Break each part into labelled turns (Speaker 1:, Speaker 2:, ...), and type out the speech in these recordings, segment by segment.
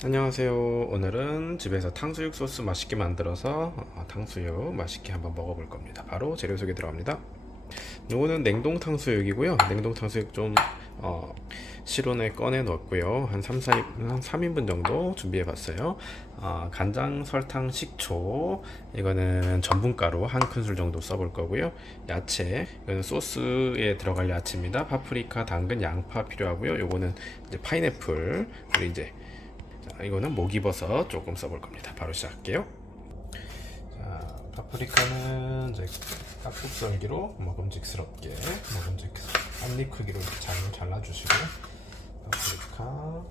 Speaker 1: 안녕하세요. 오늘은 집에서 탕수육 소스 맛있게 만들어서 어, 탕수육 맛있게 한번 먹어볼 겁니다. 바로 재료 소개 들어갑니다. 요거는 냉동 탕수육이고요. 냉동 탕수육 좀 어, 실온에 꺼내 놓았고요. 한 3, 4, 한 3인분 정도 준비해 봤어요. 아, 간장, 설탕, 식초 이거는 전분가루 한 큰술 정도 써볼 거고요. 야채 이거는 소스에 들어갈 야채입니다. 파프리카, 당근, 양파 필요하고요. 요거는 파인애플 그리고 이제 자, 이거는 목이버섯 조금 써볼 겁니다. 바로 시작할게요. 자, 파프리카는 이제 깍둑 썰기로 먹음직스럽게 먹음직 한입 크기로 잘 잘라주시고 파프리카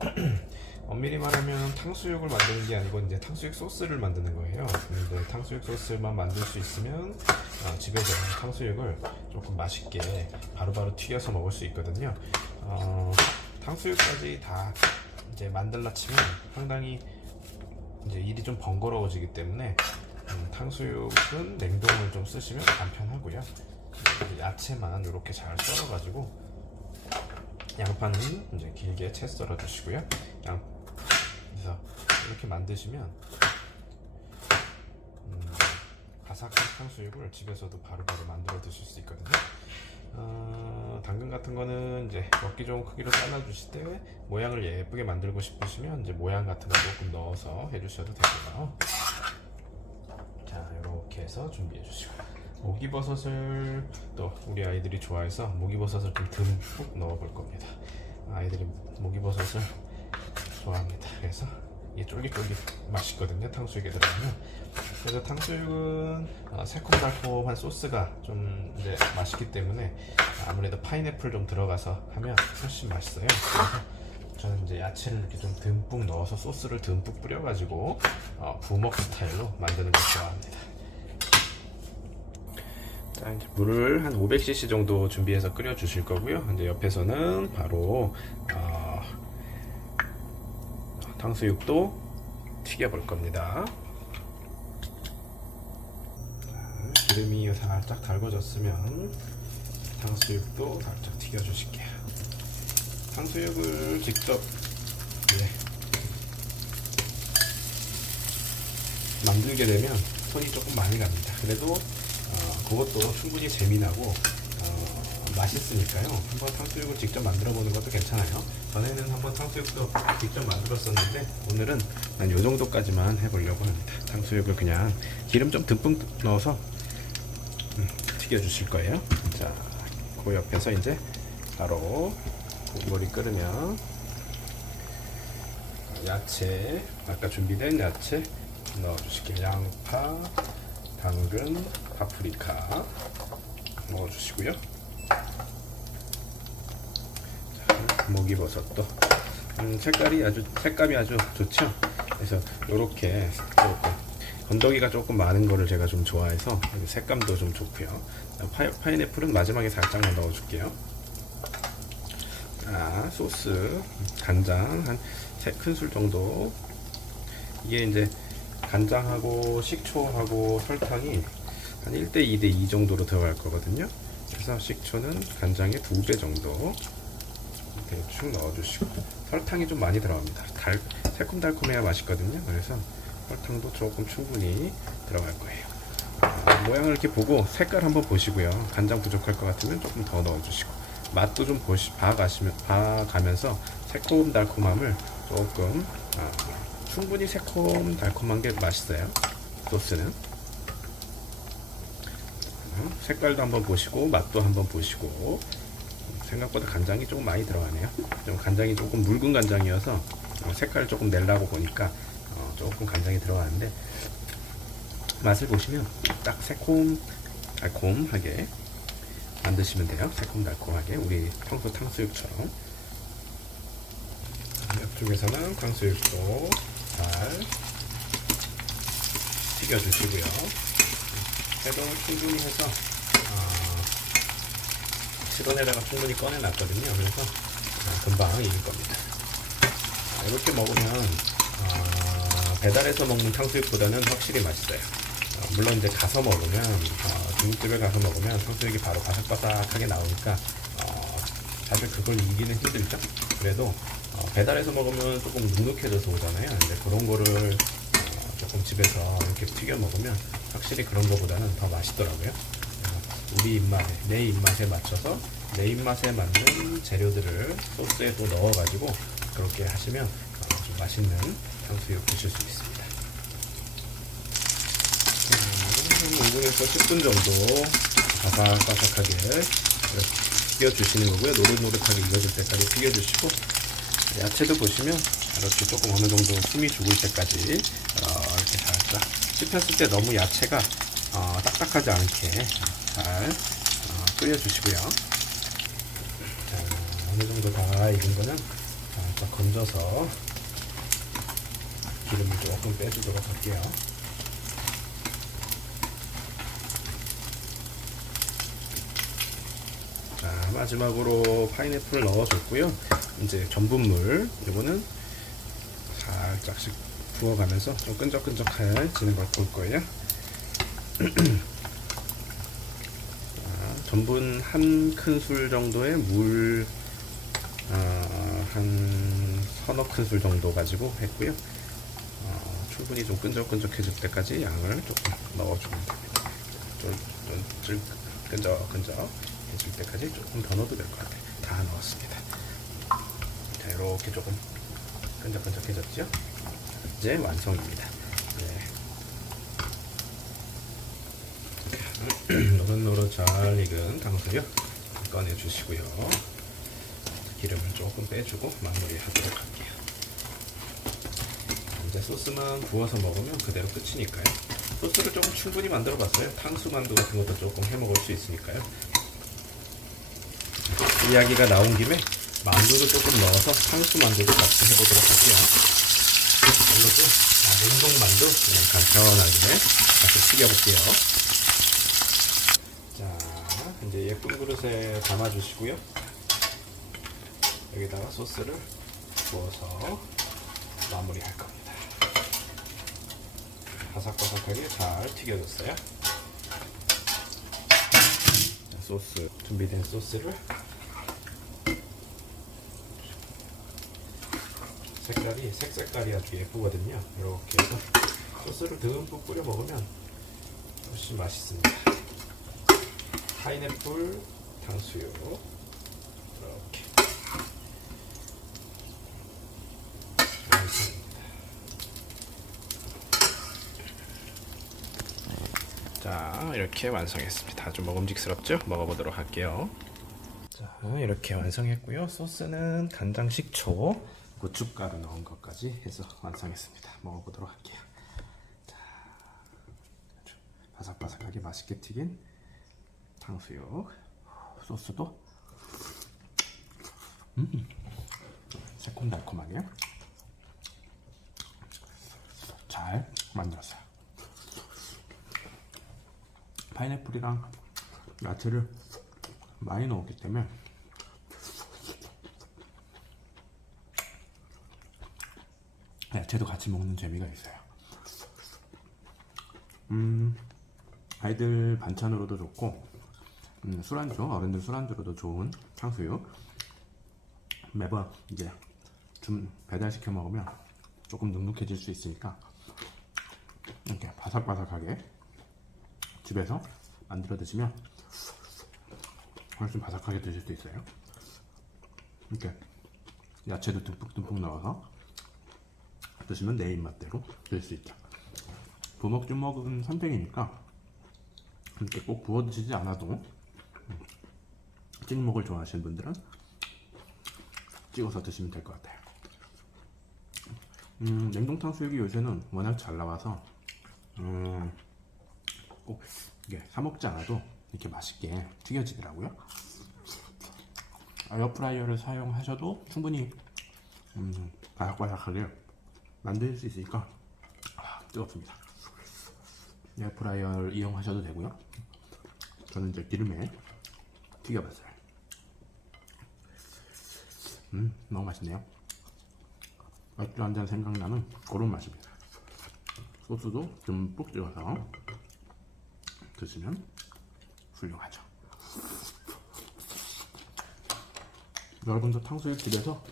Speaker 1: 엄밀히 말하면 탕수육을 만드는 게 아니고 이제 탕수육 소스를 만드는 거예요. 근데 탕수육 소스만 만들 수 있으면 어, 집에서 탕수육을 조금 맛있게 바로바로 튀겨서 먹을 수 있거든요. 어, 탕수육까지 다 이제 만들라 치면 상당히 이제 일이 좀 번거로워지기 때문에 음, 탕수육은 냉동을 좀 쓰시면 간편하고요. 야채만 이렇게 잘 썰어가지고 양파는 이제 길게 채 썰어 주시고요. 양 그래서 이렇게 만드시면 음, 바삭한 탕수육을 집에서도 바로바로 만들어 드실 수 있거든요. 어, 당근 같은 거는 이제 먹기 좋은 크기로 잘라 주실 때 모양을 예쁘게 만들고 싶으시면 이제 모양 같은 거 조금 넣어서 해주셔도 되고요. 자, 이렇게 해서 준비해 주시고 목이버섯을 또 우리 아이들이 좋아해서 목이버섯을 좀 듬뿍 넣어 볼 겁니다. 아이들이 목이버섯을 좋아합니다. 그래서 이게 쫄깃쫄깃 맛있거든요. 탕수육에 들어가면. 그래서 탕수육은 어, 새콤달콤한 소스가 좀 이제 맛있기 때문에 아무래도 파인애플 좀 들어가서 하면 훨씬 맛있어요. 그래서 저는 이제 야채를 이렇게 좀 듬뿍 넣어서 소스를 듬뿍 뿌려가지고 어, 부먹 스타일로 만드는 걸 좋아합니다. 자, 이제 물을 한 500cc 정도 준비해서 끓여 주실 거고요. 이제 옆에서는 바로 어, 탕수육도 튀겨 볼 겁니다. 자, 기름이 살짝 달궈졌으면 탕수육도 살짝 튀겨 주실게요. 탕수육을 직접 예, 만들게 되면 손이 조금 많이 갑니다. 그래도 어, 그것도 충분히 재미나고 어, 맛있으니까요. 한번 탕수육을 직접 만들어 보는 것도 괜찮아요. 전에는 한번 탕수육도 직접 만들었었는데 오늘은 난 요 정도까지만 해보려고 합니다. 탕수육을 그냥 기름 좀 듬뿍 넣어서 음, 튀겨 주실 거예요. 자, 그 옆에서 이제 바로 국물이 끓으면 야채 아까 준비된 야채 넣어주실게요. 양파, 당근, 파프리카 넣어주시고요. 자, 목이버섯도 음, 색깔이 아주 색감이 아주 좋죠. 그래서 이렇게 건더기가 조금 많은 거를 제가 좀 좋아해서 색감도 좀 좋고요. 파, 파인애플은 마지막에 살짝만 넣어줄게요. 자, 소스 간장 한 세 큰술 정도. 이게 이제 간장하고 식초하고 설탕이 한 1대 2대 2 정도로 들어갈 거거든요. 그래서 식초는 간장의 두 배 정도 대충 넣어주시고 설탕이 좀 많이 들어갑니다. 달, 새콤달콤해야 맛있거든요. 그래서 설탕도 조금 충분히 들어갈 거예요. 아, 모양을 이렇게 보고 색깔 한번 보시고요. 간장 부족할 것 같으면 조금 더 넣어주시고 맛도 좀 보시 봐가시면 봐가면서 새콤달콤함을 조금 아, 충분히 새콤달콤한 게 맛있어요. 소스는 음, 색깔도 한번 보시고 맛도 한번 보시고 생각보다 간장이 조금 많이 들어가네요. 좀 간장이 조금 묽은 간장이어서 어, 색깔을 조금 내려고 보니까 어, 조금 간장이 들어가는데 맛을 보시면 딱 새콤 달콤하게 만드시면 돼요. 새콤달콤하게 우리 평소 탕수육처럼 옆쪽에서는 탕수육도 잘 튀겨주시고요. 해동을 충분히 해서 어, 실온에다가 충분히 꺼내놨거든요. 그래서 어, 금방 익을 겁니다. 아, 이렇게 먹으면 어, 배달해서 먹는 탕수육보다는 확실히 맛있어요. 어, 물론 이제 가서 먹으면 어, 중국집에 가서 먹으면 탕수육이 바로 바삭바삭하게 나오니까 어, 사실 그걸 이기는 힘들죠. 그래도 어, 배달해서 먹으면 조금 눅눅해져서 오잖아요. 근데 그런 거를 집에서 이렇게 튀겨 먹으면 확실히 그런 거보다는 더 맛있더라고요. 우리 입맛에 내 입맛에 맞춰서 내 입맛에 맞는 재료들을 소스에 또 넣어가지고 그렇게 하시면 어, 좀 맛있는 탕수육 드실 수 있습니다. 음, 5분에서 10분 정도 바삭바삭하게 튀겨주시는 거고요. 노릇노릇하게 익어질 때까지 튀겨주시고 야채도 보시면 이렇게 조금 어느 정도 숨이 죽을 때까지 어, 이렇게 살짝 씹혔을 때 너무 야채가 어, 딱딱하지 않게 잘 어, 끓여주시고요. 자, 어느 정도 다 익은 거는 살짝 건져서 기름을 조금 빼주도록 할게요. 자, 마지막으로 파인애플을 넣어줬고요. 이제 전분물, 이거는 살짝씩 부어가면서 좀 끈적끈적해지는 걸 볼 거예요. 자, 전분 한 큰술 정도의 물, 어, 한 서너 큰술 정도 가지고 했고요. 어, 충분히 좀 끈적끈적해질 때까지 양을 조금 넣어주면 됩니다. 좀, 좀, 좀 끈적끈적 해줄 때까지 조금 더 넣어도 될 것 같아요. 다 넣었습니다. 자, 이렇게 조금 끈적끈적해졌죠? 이제 완성입니다. 네. 노릇노릇 잘 익은 탕수육 꺼내주시고요. 기름을 조금 빼주고 마무리하도록 할게요. 이제 소스만 부어서 먹으면 그대로 끝이니까요. 소스를 조금 충분히 만들어 봤어요. 탕수 만두 같은 것도 조금 해 먹을 수 있으니까요. 이야기가 나온 김에 만두를 조금 넣어서 탕수 만두도 같이 해보도록 할게요. 이것도 아, 냉동 만두 그냥 간편하게 같이 튀겨볼게요. 자, 이제 예쁜 그릇에 담아주시고요. 여기다가 소스를 부어서 마무리할 겁니다. 바삭바삭하게 잘 튀겨졌어요. 자, 소스 준비된 소스를 색깔이 색 색깔이 아주 예쁘거든요. 이렇게 해서 소스를 듬뿍 뿌려 먹으면 훨씬 맛있습니다. 파인애플 탕수육 이렇게 맛있습니다. 자 이렇게 완성했습니다. 아주 먹음직스럽죠? 먹어보도록 할게요. 자 이렇게 완성했고요. 소스는 간장, 식초, 고춧가루 넣은 것까지 해서 완성했습니다. 먹어보도록 할게요. 자, 아주 바삭바삭하게 맛있게 튀긴 탕수육 소스도 음, 새콤달콤하게 잘 만들었어요. 파인애플이랑 야채를 많이 넣었기 때문에 야채도 같이 먹는 재미가 있어요. 음, 아이들 반찬으로도 좋고, 음, 술안주, 어른들 술안주로도 좋은 탕수육. 매번 이제 좀 배달시켜 먹으면 조금 눅눅해질 수 있으니까, 이렇게 바삭바삭하게 집에서 만들어 드시면 훨씬 바삭하게 드실 수 있어요. 이렇게 야채도 듬뿍듬뿍 넣어서 드시면 내 입맛대로 될 수 있죠. 부먹주먹은 선택이니까 이렇게 꼭 부어 드시지 않아도 찍먹을 좋아하시는 분들은 찍어서 드시면 될 것 같아요. 음, 냉동탕 수육이 요새는 워낙 잘 나와서 음, 꼭 이게 사 먹지 않아도 이렇게 맛있게 튀겨지더라고요. 에어프라이어를 사용하셔도 충분히 음, 바삭바삭하게 만들 수 있으니까 아, 뜨겁습니다. 에어프라이어를 이용하셔도 되고요. 저는 이제 기름에 튀겨봤어요. 음, 너무 맛있네요. 맥주 한 잔 생각나는 그런 맛입니다. 소스도 듬뿍 찍어서 드시면 훌륭하죠. 여러분도 탕수육 집에서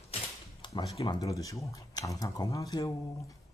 Speaker 1: 맛있게 만들어 드시고 항상 건강하세요.